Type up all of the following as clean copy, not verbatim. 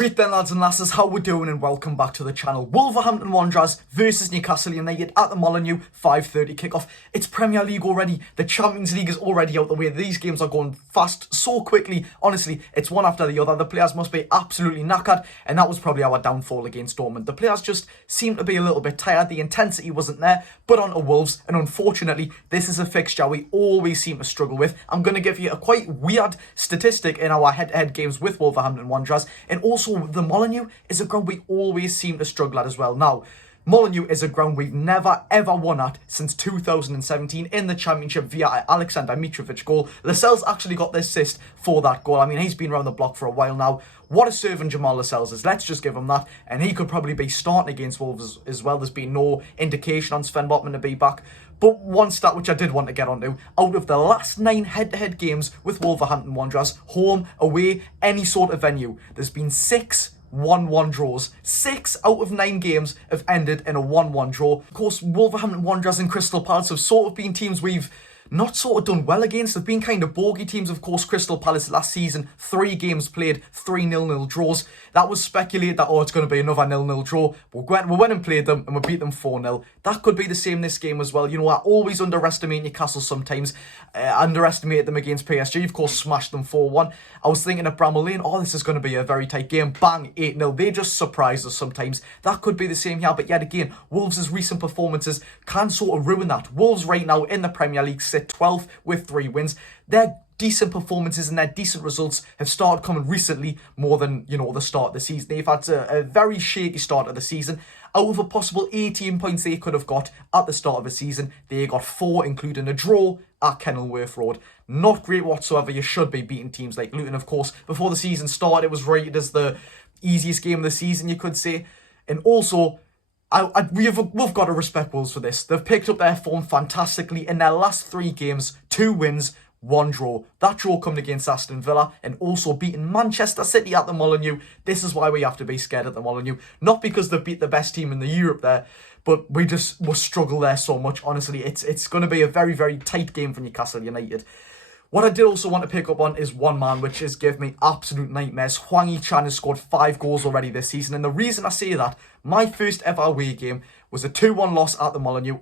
Right then, lads and lasses, how we doing, and welcome back to the channel. Wolverhampton Wanderers versus Newcastle United at the Molineux, 5:30 kickoff. It's Premier League already. The Champions League is already out the way. These games are going fast so quickly. Honestly, it's one after the other. The players must be absolutely knackered, and that was probably our downfall against Dortmund. The players just seemed to be a little bit tired. The intensity wasn't there, but on to Wolves, and unfortunately, this is a fixture we always seem to struggle with. I'm going to give you a quite weird statistic in our head-to-head games with Wolverhampton Wanderers, and also the Molineux is a ground we always seem to struggle at as well. Now, Molineux is a ground we've never ever won at since 2017 in the Championship via Alexander Mitrovic goal. Lascelles actually got the assist for that goal. I mean, he's been around the block for a while now. What a servant Jamal Lascelles is. Let's just give him that. And he could probably be starting against Wolves as well. There's been no indication on Sven Botman to be back. But one stat which I did want to get onto, out of the last 9 head-to-head games with Wolverhampton Wanderers, home, away, any sort of venue, there's been 6 1-1 draws. 6 out of 9 games have ended in a 1-1 draw. Of course, Wolverhampton Wanderers and Crystal Palace have sort of been teams we've not sort of done well against. They've been kind of bogey teams. Of course, Crystal Palace last season, 3 games played, 3 0-0 draws. That was speculated that, oh, it's going to be another 0-0 draw. We went and played them and we beat them 4-0. That could be the same this game as well. You know, I always underestimate Newcastle sometimes. Underestimate them against PSG. Of course, smashed them 4-1. I was thinking at Bramall Lane, oh, this is going to be a very tight game. Bang, 8-0. They just surprise us sometimes. That could be the same here. But yet again, Wolves' recent performances can sort of ruin that. Wolves right now in the Premier League sit 12th with 3 wins. Their decent performances and their decent results have started coming recently more than, you know, the start of the season. They've had a very shaky start of the season. Out of a possible 18 points they could have got at the start of the season, they got 4, including a draw at Kenilworth Road. Not great whatsoever. You should be beating teams like Luton, of course. Before the season started, it was rated as the easiest game of the season, you could say. And also, we've got to respect Wolves for this. They've picked up their form fantastically in their last 3 games, 2 wins, 1 draw. That draw coming against Aston Villa and also beating Manchester City at the Molineux. This is why we have to be scared at the Molineux. Not because they beat the best team in the Europe there, but we struggle there so much. Honestly, it's going to be a very, very tight game for Newcastle United. What I did also want to pick up on is one man which has given me absolute nightmares. Hwang Hee-chan has scored 5 goals already this season, and the reason I say that, my first ever away game was a 2-1 loss at the Molineux.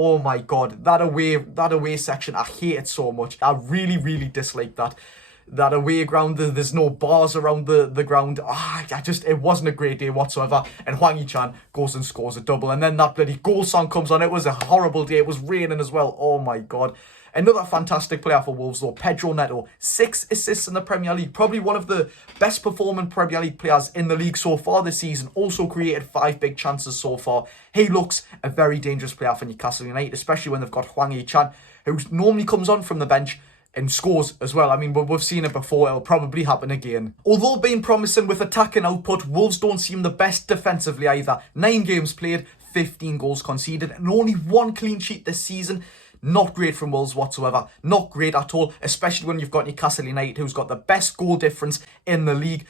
Oh my god, that away section, I hate it so much. I really, really dislike that away ground. There's no bars around the ground. It wasn't a great day whatsoever. And Hwang Hee-chan goes and scores a double. And then that bloody goal song comes on. It was a horrible day. It was raining as well. Oh my god. Another fantastic player for Wolves though, Pedro Neto. 6 assists in the Premier League. Probably one of the best performing Premier League players in the league so far this season. Also created 5 big chances so far. He looks a very dangerous player for Newcastle United, especially when they've got Hwang Hee-chan, who normally comes on from the bench and scores as well. I mean, we've seen it before. It'll probably happen again. Although being promising with attacking output, Wolves don't seem the best defensively either. 9 games played, 15 goals conceded, and only 1 clean sheet this season. Not great from Wolves whatsoever. Not great at all, especially when you've got Newcastle United, who's got the best goal difference in the league.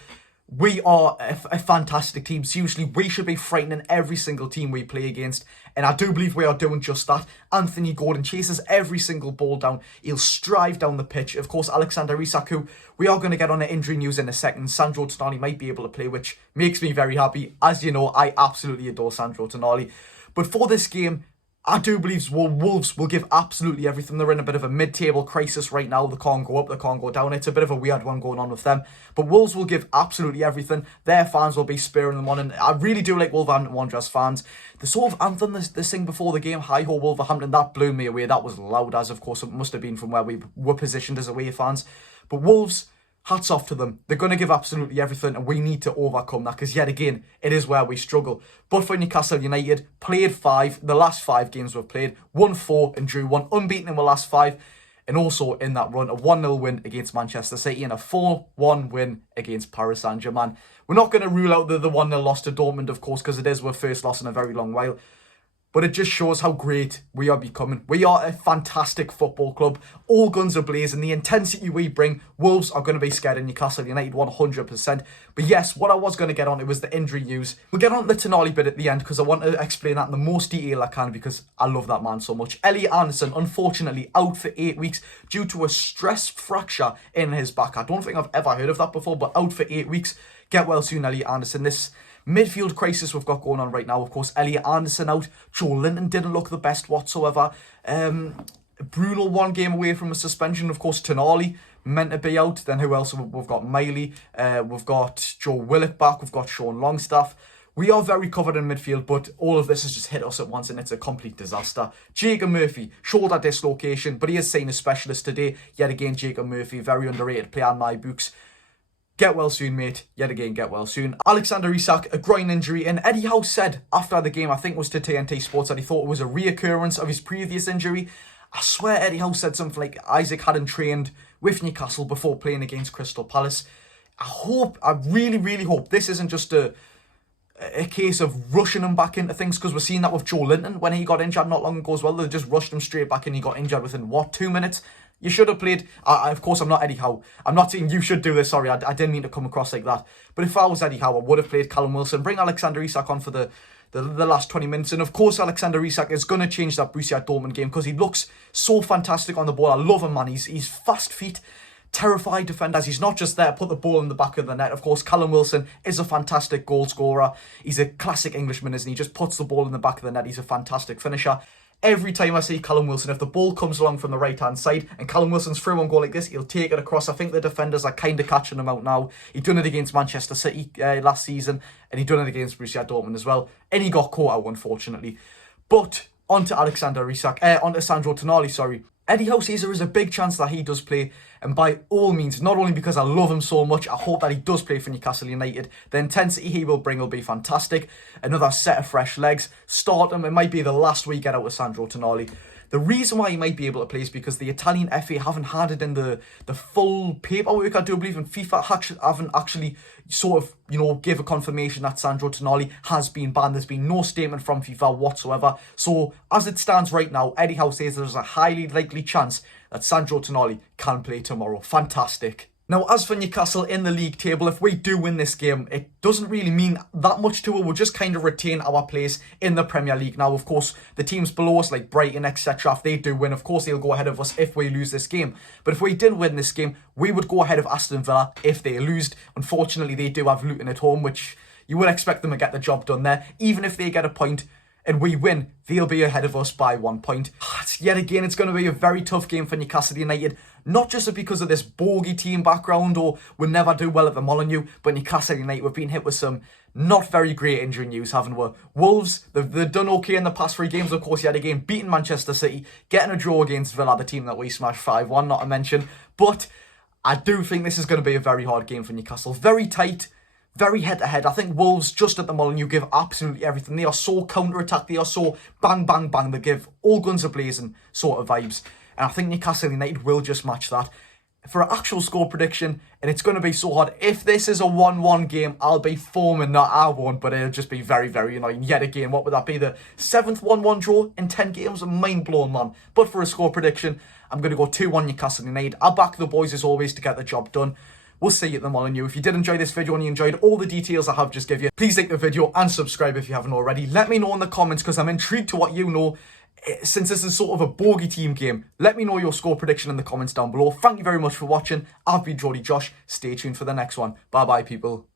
We are a fantastic team. Seriously, we should be frightening every single team we play against. And I do believe we are doing just that. Anthony Gordon chases every single ball down. He'll strive down the pitch. Of course, Alexander Isak, who we are going to get on the injury news in a second. Sandro Tonali might be able to play, which makes me very happy. As you know, I absolutely adore Sandro Tonali. But for this game, I do believe Wolves will give absolutely everything. They're in a bit of a mid-table crisis right now. They can't go up, they can't go down. It's a bit of a weird one going on with them. But Wolves will give absolutely everything. Their fans will be spurring them on. And I really do like Wolverhampton Wanderers fans. The sort of anthem they sing before the game, Hi Ho Wolverhampton, that blew me away. That was loud as, of course, it must have been from where we were positioned as away fans. But Wolves, hats off to them. They're going to give absolutely everything, and we need to overcome that, because yet again, it is where we struggle. But for Newcastle United, played 5, the last 5 games we've played, won 4 and drew 1, unbeaten in the last 5, and also in that run, a 1-0 win against Manchester City and a 4-1 win against Paris Saint-Germain. We're not going to rule out the 1-0 loss to Dortmund, of course, because it is our first loss in a very long while. But it just shows how great we are becoming. We are a fantastic football club. All guns are blazing. The intensity we bring, Wolves are going to be scared of Newcastle United 100%. But yes, what I was going to get on, it was the injury news. We'll get on to the Tonali bit at the end because I want to explain that in the most detail I can because I love that man so much. Elliot Anderson, unfortunately, out for 8 weeks due to a stress fracture in his back. I don't think I've ever heard of that before, but out for 8 weeks. Get well soon, Elliot Anderson. This midfield crisis we've got going on right now. Of course, Elliot Anderson out. Joe Linton didn't look the best whatsoever. Bruno 1 game away from a suspension. Of course, Tonali meant to be out. Then who else? We've got Miley. We've got Joe Willock back. We've got Sean Longstaff. We are very covered in midfield, but all of this has just hit us at once and it's a complete disaster. Jacob Murphy, shoulder dislocation, but he has seen a specialist today. Yet again, Jacob Murphy, very underrated player in my books. Get well soon, mate. Yet again, get well soon. Alexander Isak, a groin injury. And Eddie Howe said after the game, I think it was to TNT Sports, that he thought it was a reoccurrence of his previous injury. I swear Eddie Howe said something like Isaac hadn't trained with Newcastle before playing against Crystal Palace. I really, really hope this isn't just a case of rushing him back into things, because we're seeing that with Joe Linton when he got injured not long ago as well. They just rushed him straight back and he got injured within, 2 minutes? You should have played. Of course, I'm not Eddie Howe. I'm not saying you should do this. Sorry, I didn't mean to come across like that. But if I was Eddie Howe, I would have played Callum Wilson. Bring Alexander Isak on for the last 20 minutes. And of course, Alexander Isak is going to change that Borussia Dortmund game because he looks so fantastic on the ball. I love him, man. He's fast feet, terrified defenders. He's not just there to put the ball in the back of the net. Of course, Callum Wilson is a fantastic goal scorer. He's a classic Englishman, isn't he? He just puts the ball in the back of the net. He's a fantastic finisher. Every time I see Callum Wilson, if the ball comes along from the right-hand side and Callum Wilson's through and go like this, he'll take it across. I think the defenders are kind of catching him out now. He done it against Manchester City last season, and he done it against Borussia Dortmund as well. And he got caught out, unfortunately. But onto Sandro Tonali, sorry. Eddie Howe says there is a big chance that he does play, and by all means, not only because I love him so much, I hope that he does play for Newcastle United. The intensity he will bring will be fantastic. Another set of fresh legs. Start him. It might be the last we get out of Sandro Tonali. The reason why he might be able to play is because the Italian FA haven't had it in the full paperwork. I do believe in FIFA haven't actually sort of, give a confirmation that Sandro Tonali has been banned. There's been no statement from FIFA whatsoever. So as it stands right now, Eddie Howe says there's a highly likely chance that Sandro Tonali can play tomorrow. Fantastic. Now, as for Newcastle in the league table, if we do win this game, it doesn't really mean that much to it. We'll just kind of retain our place in the Premier League. Now, of course, the teams below us, like Brighton, etc., if they do win, of course, they'll go ahead of us if we lose this game. But if we did win this game, we would go ahead of Aston Villa if they lose. Unfortunately, they do have Luton at home, which you would expect them to get the job done there. Even if they get a point and we win, they'll be ahead of us by 1 point. Yet again, it's going to be a very tough game for Newcastle United. Not just because of this bogey team background or we'll never do well at the Molineux, but Newcastle United, we've been hit with some not very great injury news, haven't we? Wolves, they've done okay in the past 3 games. Of course, yet again, beating Manchester City, getting a draw against Villa, the team that we smashed 5-1, not to mention. But I do think this is going to be a very hard game for Newcastle. Very tight, very head-to-head. I think Wolves, just at the Molineux, give absolutely everything. They are so counter-attack. They are so bang, bang, bang. They give all guns a-blazing sort of vibes. And I think Newcastle United will just match that. For an actual score prediction, and it's going to be so hard. If this is a 1-1 game, I'll be foaming. Not I won't, but it'll just be very, very annoying. Yet again, what would that be? The 7th 1-1 draw in 10 games? Mind-blown, man. But for a score prediction, I'm going to go 2-1 Newcastle United. I'll back the boys as always to get the job done. We'll see you at the Molineux. If you did enjoy this video and you enjoyed all the details I have just given you, please like the video and subscribe if you haven't already. Let me know in the comments because I'm intrigued to what you know. Since this is sort of a bogey team game, let me know your score prediction in the comments down below. Thank you very much for watching. I've been Jody Josh. Stay tuned for the next one. Bye bye, people.